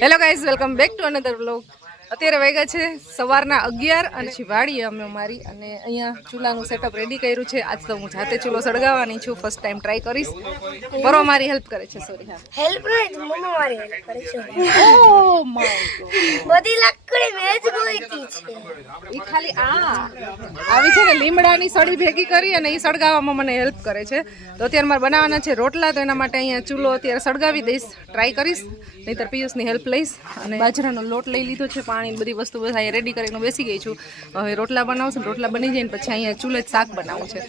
Hello guys welcome back to another blog અત્યારે વાગ્યા છે સવારના અગિયાર અને પછી વાળીએ અમે મારી અને અહીંયા ચૂલાનું સેટઅપ રેડી કર્યું છે. આજ તો હું જાતે ચૂલો સળગાવવાની છું. ફર્સ્ટ ટાઈમ ટ્રાય કરીશ. બરો મારી હેલ્પ કરે છે સોરી હા. હેલ્પ નહીં તો મારી હેલ્પ કરે છે. ઓ માય બધી લાકડી મેં જ ગોઈતી છે. ઈ ખાલી આ. આવી છે ને લીમડાની સળી ભેગી કરી અને એ સળગાવવામાં મને હેલ્પ કરે છે. તો અત્યારે મારે બનાવવાના છે રોટલા તો એના માટે અહીંયા ચૂલો અત્યારે સળગાવી દઈશ. ટ્રાય કરીશ. નહીતર પિયુષની હેલ્પ લઈશ. અને બાજરાનો લોટ લઈ લીધો છે પાણી. બધી વસ્તુ અહીંયા રેડી કરીને બેસી ગઈ છું. હવે રોટલા બનાવશું રોટલા બની જાય ને પછી અહીંયા ચૂલે શાક બનાવવું છે.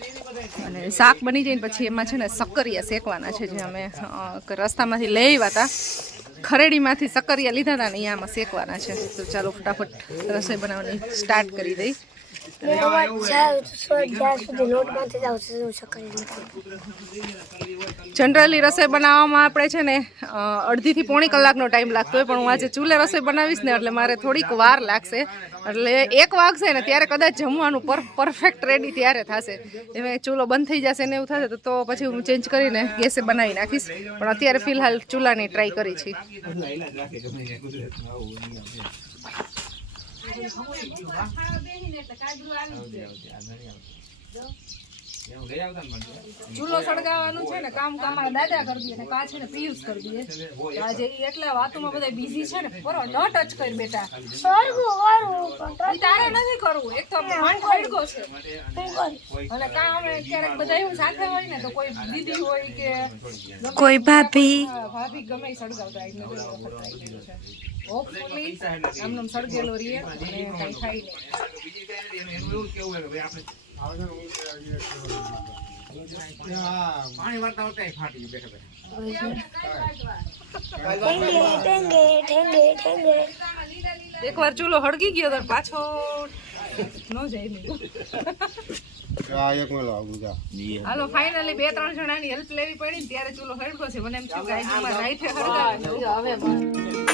અને શાક બની જાય ને પછી એમાં છે ને સક્કરિયા શેકવાના છે જે અમે રસ્તામાંથી લઈ આવ્યા હતા. ખરેડીમાંથી સક્કરિયા લીધા હતા ને અહીંયા આમાં શેકવાના છે. તો ચાલો ફટાફટ રસોઈ બનાવવાની સ્ટાર્ટ કરી દઈ. જનરલી રસોઈ બનાવવામાં આપણે છે ને અડધીથી પોણી કલાકનો ટાઈમ લાગતો હોય, પણ હું આજે ચૂલે રસોઈ બનાવીશ ને, એટલે મારે થોડીક વાર લાગશે. એટલે એક વાગશે ને, ત્યારે કદાચ જમવાનું પર પરફેક્ટ રેડી ત્યારે થશે. એમાં ચૂલો બંધ થઈ જશે ને એવું થશે, તો પછી હું ચેન્જ કરીને ગેસે બનાવી નાખીશ. પણ અત્યારે ફિલહાલ ચૂલાની ટ્રાય કરી છે. ચૂલો સળગાવવાનું છે ને કામ કામારા દાદા કરી દે ને કા છે ને પિયુષ કરી દે. આજે એટલા વાતોમાં બધા બિઝી છે ને બરો ન ટચ કર બેટા. તારે નથી કરવું. એક તો મન ખડગો છે. અને કામ અમે ક્યારેક બધા એવું સાથે હોય ને તો કોઈ દીદી હોય કે કોઈ ભાભી. ભાભી ગમે ઈ ઠેંગે ઠેંગે એકવાર ચૂલો હળગી ગયો તો પાછો ન જાય નહીં હાલો ફાઇનલી બે ત્રણ જણાની હેલ્પ લેવી પડી ને ત્યારે ચૂલો હળગો છે. મને એમ થયું આજે રાઈતે હળગાવી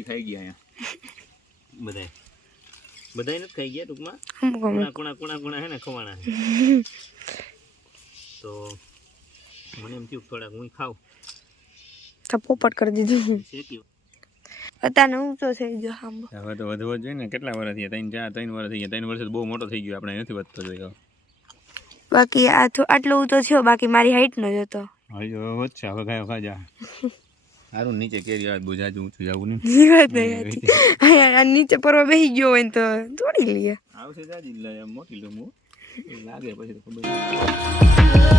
પક્ષી ખાઈ ગયા અહીંયા. બધા બધા નથી ખાઈ ગયા ટૂંકમાં? કુણા કુણા કુણા હે ને ખવાણા છે તો મને એમ થયું થોડાક હું ખાવ તો પોપટ કરી દીધું. શેકી અત્યારે ઊંચો થઈ ગયો સાંભળો હવે તો વધવો જોઈએ ને કેટલા વર્ષ થયા? ત્રણ ચાર ત્રણ વર્ષ થઈ ગયા ત્રણ વર્ષ બહુ મોટો થઈ ગયો આપણે નથી વધતો જોયો બાકી આ તો આટલો ઊંચો થયો બાકી મારી હાઈટ નો જ હતો. હવે વધશે હવે ખાયો ખાજા સારું નીચે કેરી આવે બુજાજુ ઊંચું જવું નહીં ઈ વાત નહીં હતી. અહીંયા આ નીચે પરવા બેસી ગયો હોય ને તો તોડી લઈએ આવશે જાજી લે એમ મોટી લઉં હું લાગે પછી તો ખબર નહીં.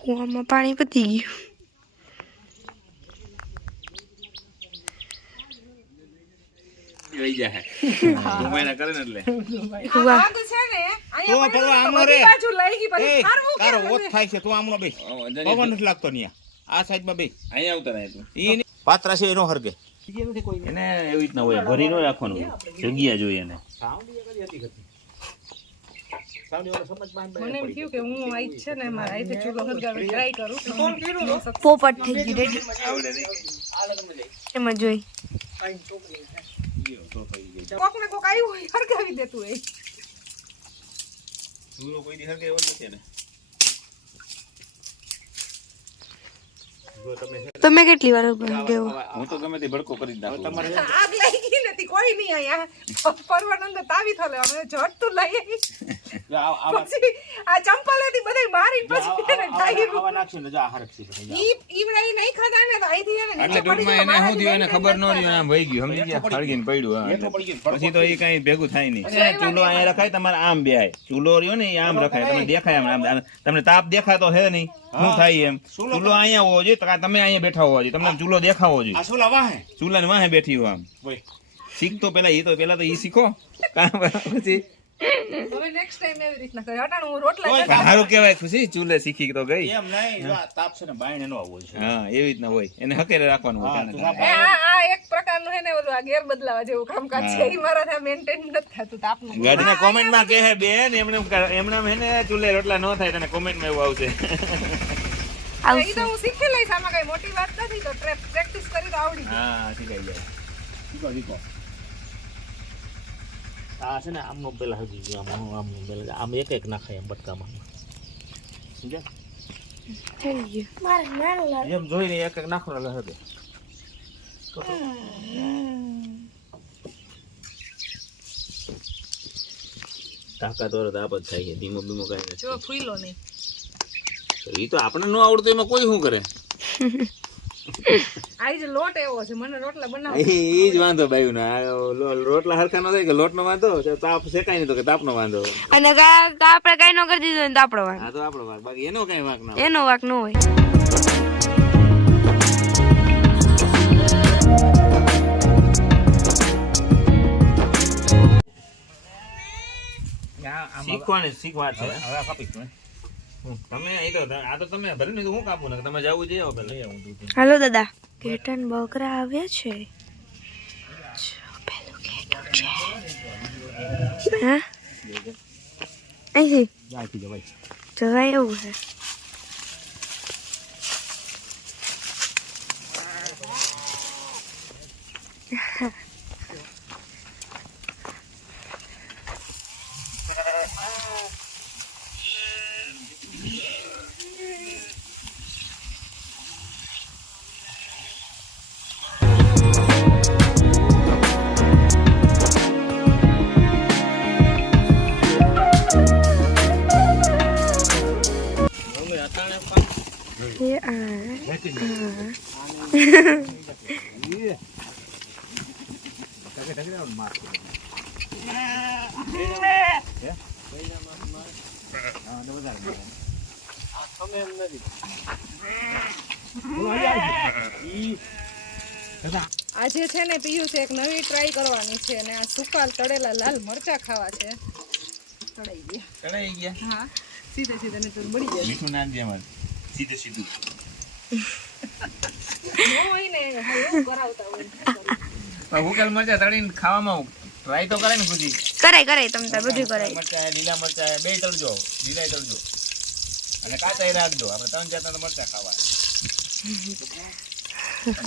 કૂવામાં પાણી પતી ગયું લઈ જાય ઘુમાયના કરે ને એટલે કૂવા છે ને અહીંયા તો બધી બાજુ લઈ ગઈ પછી ઠારવું તારો ઓત થાય છે તું આમનો બે પવન નથી લાગતો ન્યા. આ સાઈડમાં બે અહીંયા આવતા રહે તું. ઈ પાત્રા છે એનો હરગે. એને એવી રીતના હોય ભરી ન રાખવાનું. જગ્યા જોઈએ એને. મને એમ થયું કે હું આઈ છે ને મારા આઈથી ચૂલો હળગાવી ટ્રાય કરું પોપટ થઈ ગયું એમાં જોઈ. કોક ને કોક આવ્યું હોય હળગાવી દેતું હોય. ચૂલો કોઈ દી હરગે નથી ને તમે કેટલી વાર ગયો હું તો ગમે તે ભડકો કરી જ તમારે આગ લાગી ગઈ કોઈ નહીં અહીંયા. પરવાનંદ તાવી થલે અમે ઝટ તું લઈ પછી આ ચંપલ હતી બધે મારી પછી એને ટાયર આવા નાખ્યું ને જો આ હરખ છે ઈ ઈ બધા નહીં ખાતા ને તો અહીંથી એને એટલે ટૂંકમાં એને શું થયું એને ખબર ન રહી આમ વહી ગયું સમજી ગયા? હળગીને પડ્યું હા. પછી તો એ કઈ ભેગું થાય નહીં. ચૂલો અહીંયા રખાય તમારે આમ બેહાય. ચૂલો રહ્યો ને આમ રખાય. તમને દેખાય આમ આમ. તમને તાપ દેખાતો હે નહીં. શું થાય એમ? ચૂલો અહીંયા હોવો જોઈએ તમે અહીંયા બેઠા હોવા જોઈએ. તમને ચૂલો દેખાવો આ જોઈએ ચૂલા લાવા હે ચૂલાની વાહે બેઠી હો આમ. શીખતો પેલા એ તો પેલા તો એ શીખો. પછી? ચૂલે શીખી તો ગઈ. એમ નહીં જો આ તાપ છે ને બાયણે નો આવવો છે હા એવી રીતના હોય. એને હકેરે રાખવાનું હોય હા, ટાણે તું ટાણે. એ આ આ એક પ્રકારનું હે ને ઓલું આ ગેર બદલાવા જેવું કામકાજ છે. ઈ મારાથી મેન્ટેન નથી થતું તાપનું. ગાડીના કોમેન્ટમાં કહે હે બેન એમને એમ કર- એમને એમ હે ને ચૂલે રોટલા ન થાય તને કોમેન્ટમાં એવું આવશે. ઈ તો હું શીખી લઈશ આમાં કઈ મોટી વાત નથી તો પ્રેક્ટિસ કરી તો આવડી હા શીખાઈ જાય. દીકો દીકો આ છે ને આમનું પેલા હજી ગયું આમ આમનું પેલા આમ એક એક નાખાય એમ બટકામાં સમજ્યા થઈ ગયું મારે નાનું લાગે એમ જોઈને એક એક નાખો એટલે હદે તાકાત વાળો તાપ જ થાય છે ધીમો બીમો કઈ જો ફૂલો નહીં એ તો આપણે ન આવડતું એમાં કોઈ શું કરે આ જે લોટ એવો છે મને રોટલા બનાવ એ જ વાંધો બાયું ને રોટલા હરખા ન થાય કે લોટ નો વાંધો તાપ શેકાય નહીં તો કે તાપ નો વાંધો. અને કા- આપણે કઈ ન કરી દીધું તો આપણો વાંક. આ તો આપણો વાંક. બાકી એનો કઈ વાંક ના એનો વાક ન હોય. શીખવાની શીખવા છે. હવે કાપી. તમે એ તો આ તો તમે ભલે ને તો હું કાપું ને તમે જવું જઈ આવો પેલા હાલો દાદા. કેટન બકરા આવ્યા છે? જો પેલું કેટલું છે. હા? અહીંથી? ત્યાંથી જવાય. જવાય એવું છે. એ આજે છે ને પીયું છે એક નવી ટ્રાય કરવાની છે અને આ સુકાલ તળેલા લાલ મરચા ખાવા છે. તળાઈ ગયા. હા. સીધે સીધે ને તો બળી જાય મીઠું અમારે. સીધે સીધું ન હોય ને એવું કરાવતા હોય પણ હુકેલ મરચા તળીને ખાવામાં ટ્રાય તો કરે ને ખુજી કરાય કરાય તમ તાર બધું કરાય. મરચા લીલા મરચા બે તળજો લીલા તળજો. અને કાચાઈ રાખજો. આપણે ત્રણ જાતના મરચા ખાવા.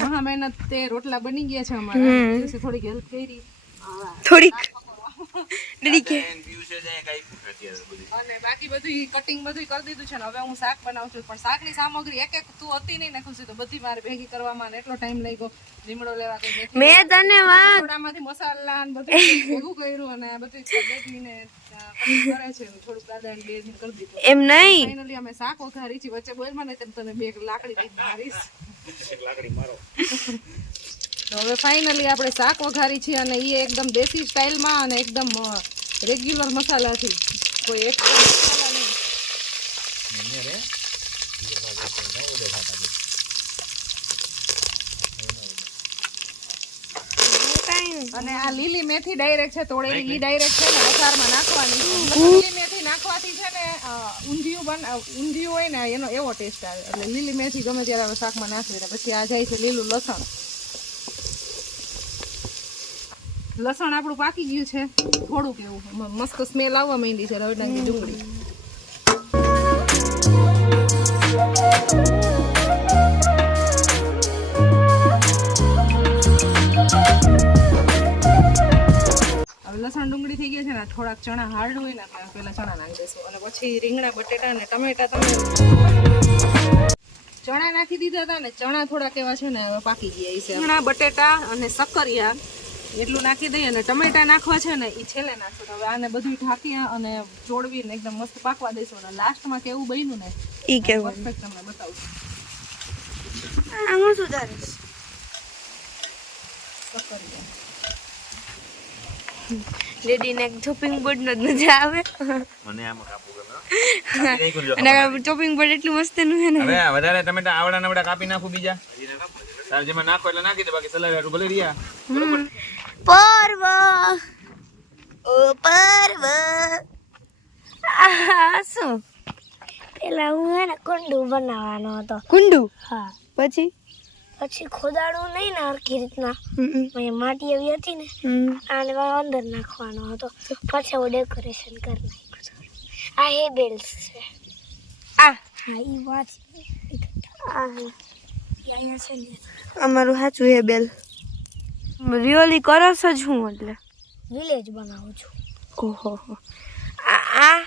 હા મહેનત તે રોટલા બની ગયા છે અમારા. થોડીક હેલ્પ કરી. થોડીક ડડી કે પીયુષે જ અહીંયા કાંઈ અત્યારે બધું. અને બાકી બધું કટિંગ બધું કરી દીધું છે ને હવે હું શાક બનાવું છું. પણ શાકની સામગ્રી એક એક તું હતી નહીં ને ખુશી તો બધી મારે ભેગી કરવામાં ને એટલો ટાઈમ લાગ્યો. લીમડો લેવા કઈ મેં તને થોડામાંથી મસાલા ને બધું ભેગું કર્યું અને બધું કટિંગ કરે છે. થોડુંક દાદા બે દિન કરી દીધું. એમ નહીં? ફાઇનલી અમે શાક વઘારી છે. વચ્ચે બોલમાં નહીં તને બે લાકડી દીધી મારીશ. તો હવે ફાઇનલી આપણે શાક વઘારી છે અને એ એકદમ દેશી સ્ટાઇલમાં અને એકદમ રેગ્યુલર મસાલાથી. કોઈ એક મસાલા નહીં. અને આ લીલી મેથી ડાયરેક્ટ છે તોડેલી ઈ ડાયરેક્ટ છે ને વઘારમાં નાખવાની લીલી મેથી નાખવાથી છે ને ઊંધિયું બન ઊંધિયું હોય ને એનો એવો ટેસ્ટ આવે. એટલે લીલી મેથી ગમે ત્યારે શાકમાં નાખવી ને પછી આ જાય છે લીલું લસણ. લસણ આપણું પાકી ગયું છે. થોડુંક એવું. મસ્ત સ્મેલ આવવા માંડી છે રવડાની ડુંગળી લસણ ડુંગળી થઈ ગયા છે ને થોડાક ચણા હાર્ડ હોય ને, આપણે પેલા ચણા નાખી દઈશું. અને પછી રીંગણા, બટેટા ને ટમેટા તમે ચણા નાખી દીધા હતા ને, ચણા થોડાક એવા છે ને, હવે પાકી ગયા છે. રીંગણા, બટેટા અને સક્કરિયા એટલું નાખી દઈએ અને ટમેટા નાખવા છે ને એ છેલ્લે નાખશું. હવે આને બધું ઢાંકી અને ચોળવીને એકદમ મસ્ત પાકવા દઈશું અને લાસ્ટમાં કેવું બન્યું ને એ કેવું? પરફેક્ટ તમને બતાવું. છું હું સુધારીશ. સક્કરિયા લેડીને ચોપિંગ બોર્ડ નો જ મજા આવે. મને આમાં કાપવું ગમે. અને ચોપિંગ બોર્ડ એટલું મસ્તનું છે ને. હવે વધારે ટમેટા આવડા નવડા કાપી નાખું બીજા. તારે જેમાં નાખો એટલે નાખી દે બાકી સલાડ ભલે રહ્યા. પર્વ. ઓ પર્વ. આ શું? પેલા હું હે ને કુંડુ બનાવવાનો હતો. કુંડુ? હા. પછી? પછી ખોદાડું નહીં ને હરખી રીતના. અહીંયા માટી આવી હતી ને આને અંદર નાખવાનો હતો. પછી હું ડેકોરેશન કરી નાખ્યું. છું આ હે બેલ્સ છે. આ. હા એ વાત આ. અહીંયા છે ને. અમારું સાચું હે બેલ રિયોલી કરસ જ હું એટલે. વિલેજ બનાવું છું. ઓહો. આ આ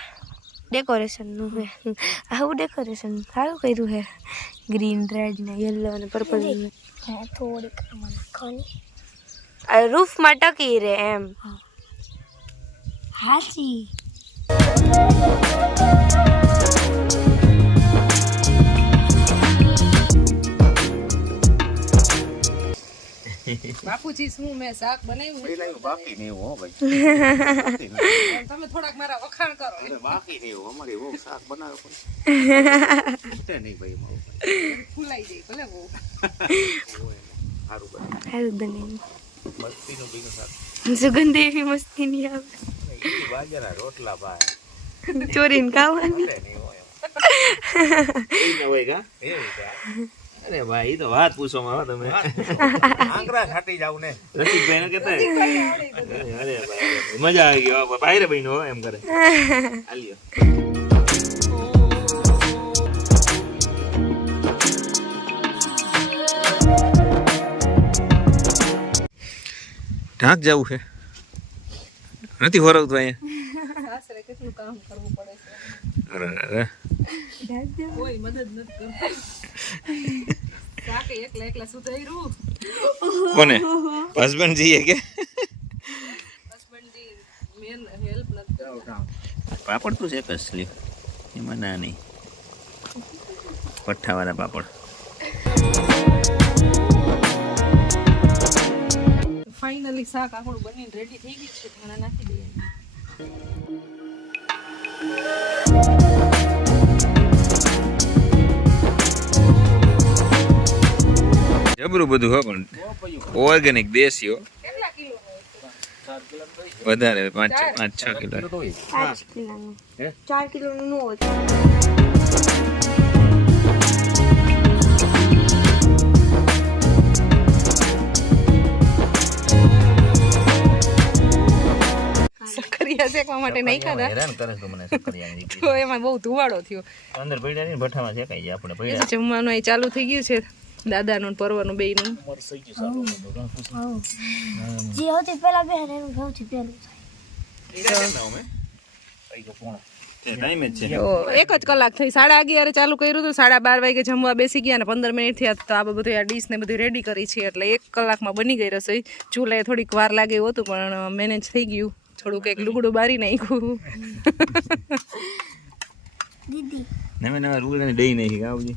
ડેકોરેશનનું હે. આવું ડેકોરેશન સારું કર્યું હે. ગ્રીન રેડ ને યલો અને પર્પલ થોડીક નાખવાની. આ રૂફમાં ટકી રહે એમ. હાચી. બાપુજી શું મેં શાક બનાવ્યું? બાકી નહીં હો ભાઈ. તમે થોડાક મારા વખાણ કરો બાકી નહીં હો અમારી બહુ શાક બનાવ્યો પણ નહીં ભાઈ મારું ફૂલાઈ જાય ભલે બહુ. સારું બને. સારું મસ્તીનું બીનું શાક. સુગંધ એવી મસ્તી આવે બાજરાના રોટલા ભાઈ. ચોરીને ખાવાની. નહીં હોય હોય કા? એવી છે અરે ભાઈ તો વાત પૂછો માં તમે આંગરા છાટી જાવ ને રસિકભાઈ ને કેતા અરે ભાઈ મજા આવી ગઈ ભાઈ રે બહેનો એમ કરે આલ્યો ઢાંક જવું છે નથી ફરવતું અહીંયા કેટલું કામ કરવું પડે છે અરે અરે કોઈ મદદ નથી કરતું એકલા એકલા સુધાર્યું કોને હસબન્ડ જઈએ કે હસબન્ડજી મેન હેલ્પ નથી પાપડ તો છે કસલી એમાં ના નહીં પઠ્ઠાવાળા પાપડ ફાઇનલી શાક આપણું બનીને રેડી થઈ ગયું છે ધાણા નાખી દઈએ જબરું બધું હો પણ ઓર્ગેનિક દેશી હો. વધારે પાંચ પાંચ છ કિલો. પાંચ ચાર કિલોનું નું હોય. સકરિયા શેકવા માટે નહીં ખાધા હેરાન કરે છે મને સક્કરિયાની તો એમાં બહુ ધુવાડો થયો. અંદર પડ્યા ને ભઠ્ઠામાં શેકાઈ જાય આપણે પડ્યા જમવાનું એ ચાલુ થઈ ગયું છે. દાદાનું ને પરવાનું બેયનું. જે હતી પહેલા બે ને એનું સૌથી પહેલું ટાઈમ જ છે. તો એક જ કલાક થઈ. સાડા અગિયારે ચાલુ કર્યું હતું. સાડા બાર વાગે જમવા બેસી ગયા ને પંદર મિનિટ થયા તો આ બધું આ ડીશ ને બધું રેડી કરી છે. એટલે એક કલાકમાં બની ગઈ રસોઈ. ચૂલાએ થોડીક વાર લાગે એવું હતું પણ મેનેજ થઈ ગયું. થોડુંક એક લુગડું બારી નાખ્યું. દીદી. નવે નવા રૂલ અને દઈ બારી ગાવજી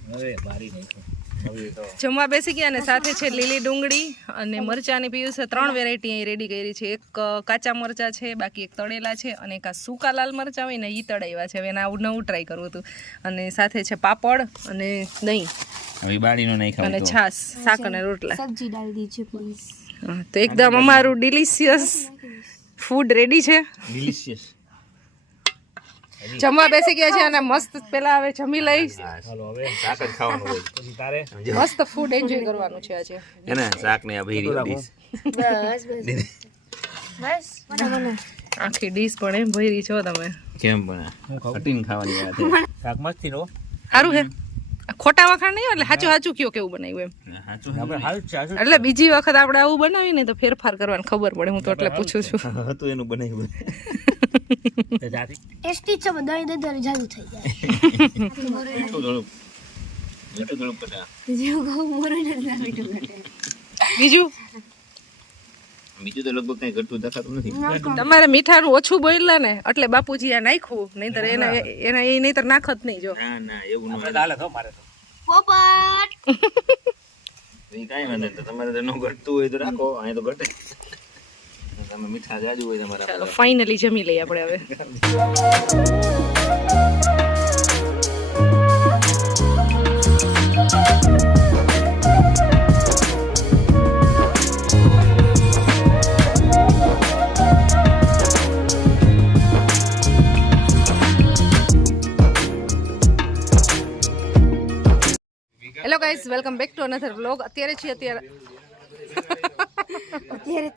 જમવા બેસી ગયા અને સાથે છે લીલી ડુંગળી અને મરચાંની પીયું છે ત્રણ વેરાયટી અહીં રેડી કરી છે. એક કાચા મરચાં છે બાકી એક તળેલા છે અને એક આ સૂકા લાલ મરચાં હોય ને એ તળાવ્યા છે. હવે એને આવું નવું ટ્રાય કરવું હતું. અને સાથે છે પાપડ અને દહીં. હવે બાળીનો નહીં અને છાશ શાક અને રોટલા. સબ્જી ડાલ દીજે પ્લીઝ તો એકદમ અમારું ડિલિશિયસ ફૂડ રેડી છે. ડિલિશિયસ જમવા બેસી ગયા છે અને મસ્ત પેલા હવે જમી લઈશ શાક જ ખાવાનું હોય. મસ્ત ફૂડ એન્જોય કરવાનું છે આજે. હે ને શાક ને અભી બસ બસ. બસ મને મને આખી ડીશ પણ એમ ભરી છો તમે. કેમ પણ કટીને ખાવાની વાત છે. શાક મસ્તી નો સારું હે ખોટા વખાણ નહીં એટલે સાચું સાચું કયો કેવું બનાવ્યું એમ. એટલે બીજી વખત આપણે આવું બનાવીએ ને તો ફેરફાર કરવાની ખબર પડે. હું તો એટલે પૂછું છું. હતું એનું બનાવ્યું. છે છે બધા દઈ દઈ જાદુ થઈ જાય. મીઠું થોડુંક. મીઠું થોડુંક કટા બીજું બીજું? તો લગભગ કઈ ઘટતું દેખાતું નથી. તમારે મીઠાનું ઓછું બોલ્યા ને એટલે બાપુજી આ નાખ્યું. નહીતર એના એના એ નહીતર નાખત નહીં જો. ના ના એવું ન આપણે હાલે તો મારે તો. પોપટ! એ વાંધો નહીં તમારે તો ન ઘટતું હોય તો રાખો અહીંયા તો ઘટે. તમે મીઠા જાજુ હોય તમારા ચાલો ફાઇનલી જમી લઈએ આપણે હવે. Hello guys welcome back to another blog અત્યારે છીએ અત્યારે. અત્યારે